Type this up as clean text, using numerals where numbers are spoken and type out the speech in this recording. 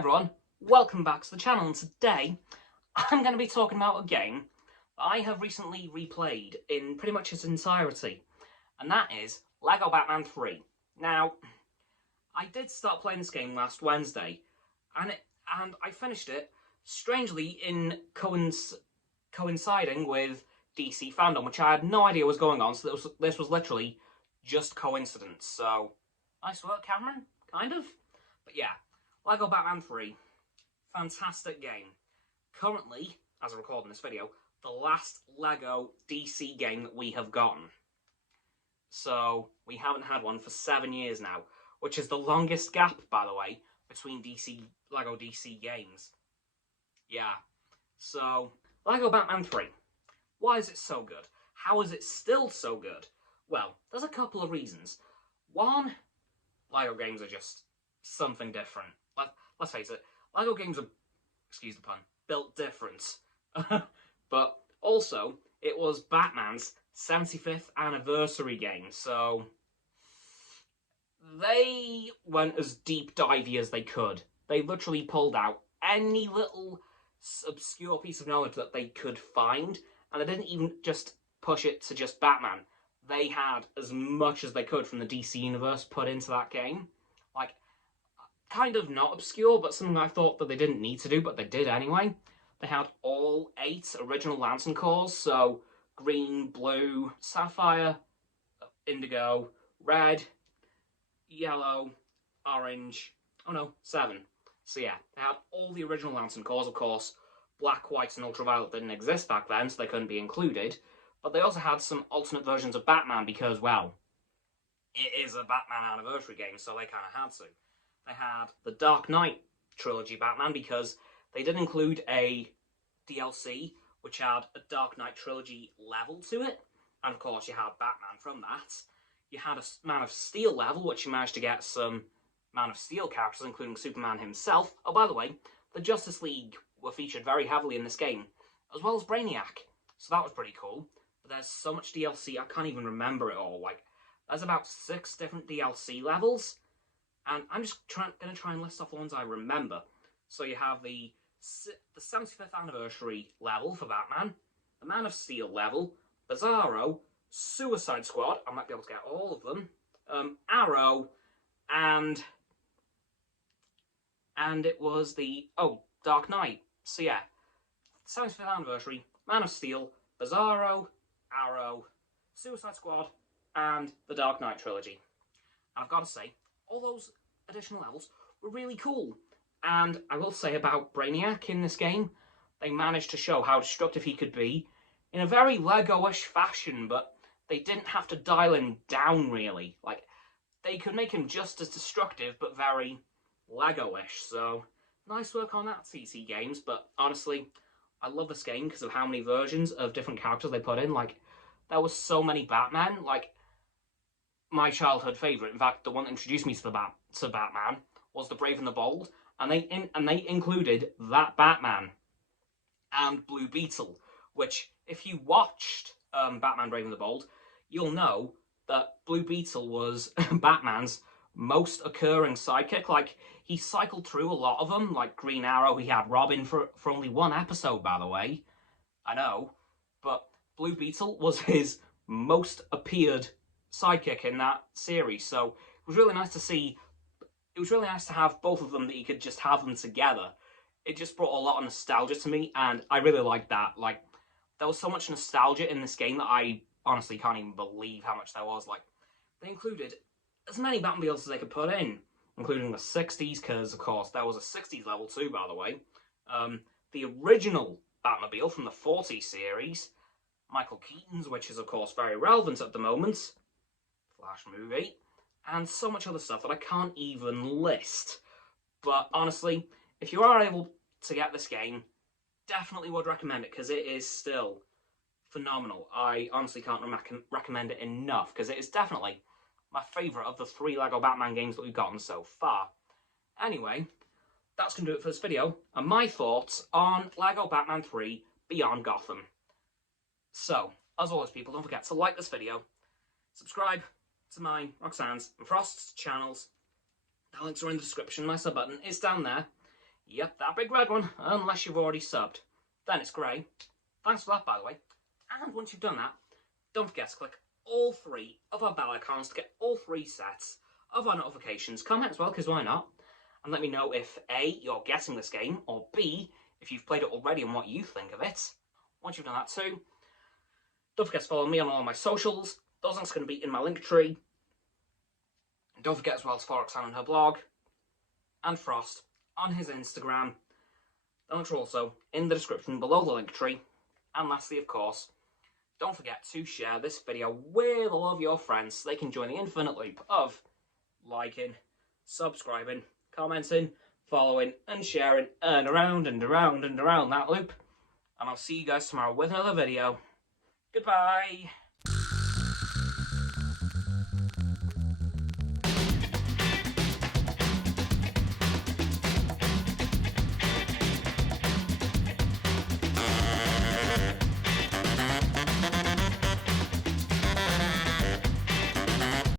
everyone, welcome back to the channel, and today I'm going to be talking about a game that I have recently replayed in pretty much its entirety, and that is LEGO Batman 3. Now, I did start playing this game last Wednesday, and I finished it, strangely, in coinciding with DC fandom, which I had no idea was going on, so this was literally just coincidence. So, nice work, Cameron, kind of. But yeah, LEGO Batman 3, fantastic game. Currently, as I record in this video, the last LEGO DC game that we have gotten. So, we haven't had one for 7 years now, which is the longest gap, by the way, between LEGO DC games. Yeah. So, LEGO Batman 3. Why is it so good? How is it still so good? Well, there's a couple of reasons. One, LEGO games are just something different. Let's face it, LEGO games are, excuse the pun, built different. But also, it was Batman's 75th anniversary game, so they went as deep divey as they could. They literally pulled out any little obscure piece of knowledge that they could find, and they didn't even just push it to just Batman. They had as much as they could from the DC universe put into that game. Like, kind of not obscure, but something I thought that they didn't need to do, but they did anyway. They had all 8 original Lantern cores, so green, blue, sapphire, indigo, red, yellow, orange, 7. So yeah, they had all the original Lantern cores, of course. Black, white, and ultraviolet didn't exist back then, so they couldn't be included. But they also had some alternate versions of Batman because, well, it is a Batman anniversary game, so they kind of had to. They had the Dark Knight trilogy Batman because they did include a DLC which had a Dark Knight trilogy level to it. And of course you had Batman from that. You had a Man of Steel level, which you managed to get some Man of Steel characters, including Superman himself. Oh, by the way, the Justice League were featured very heavily in this game, as well as Brainiac. So that was pretty cool. But there's so much DLC, I can't even remember it all. Like, there's about 6 different DLC levels. And I'm just going to try and list off the ones I remember. So you have the 75th anniversary level for Batman, the Man of Steel level, Bizarro, Suicide Squad, I might be able to get all of them, Arrow, and it was the, Dark Knight. So yeah, 75th anniversary, Man of Steel, Bizarro, Arrow, Suicide Squad, and the Dark Knight trilogy. And I've got to say, all those additional levels were really cool. And I will say about Brainiac in this game, they managed to show how destructive he could be in a very Lego-ish fashion, but they didn't have to dial him down, really. Like, they could make him just as destructive, but very Lego-ish. So, nice work on that, ttgames. But honestly, I love this game because of how many versions of different characters they put in. Like, there was so many Batman. Like, my childhood favourite, in fact, the one that introduced me to Batman, was the Brave and the Bold, and they included that Batman and Blue Beetle, which, if you watched Batman Brave and the Bold, you'll know that Blue Beetle was Batman's most occurring sidekick. Like, he cycled through a lot of them, like Green Arrow. He had Robin for only 1 episode, by the way. I know, but Blue Beetle was his most appeared sidekick in that series, so it was really nice to see. It was really nice to have both of them, that you could just have them together. It just brought a lot of nostalgia to me, and I really liked that. Like, there was so much nostalgia in this game that I honestly can't even believe how much there was. Like, they included as many Batmobiles as they could put in, including the 60s, because, of course, there was a 60s level too, by the way. The original Batmobile from the 40s series, Michael Keaton's, which is, of course, very relevant at the moment, Flash movie, and so much other stuff that I can't even list. But honestly, if you are able to get this game, definitely would recommend it, because it is still phenomenal. I honestly can't recommend it enough, because it is definitely my favourite of the 3 LEGO Batman games that we've gotten so far. Anyway, that's going to do it for this video, and my thoughts on LEGO Batman 3 Beyond Gotham. So, as always, people, don't forget to like this video, subscribe to mine, Roxanne's, and Frost's channels. The links are in the description. My sub button is down there. Yep, that big red one, unless you've already subbed. Then it's grey. Thanks for that, by the way. And once you've done that, don't forget to click all 3 of our bell icons to get all 3 sets of our notifications. Comment as well, because why not? And let me know if A, you're getting this game, or B, if you've played it already and what you think of it. Once you've done that too, don't forget to follow me on all my socials. Those links are going to be in my link tree. And don't forget as well to follow Roxanne on her blog, and Frost on his Instagram. The links are also in the description below the link tree. And lastly, of course, don't forget to share this video with all of your friends so they can join the infinite loop of liking, subscribing, commenting, following, and sharing, and around and around and around that loop. And I'll see you guys tomorrow with another video. Goodbye!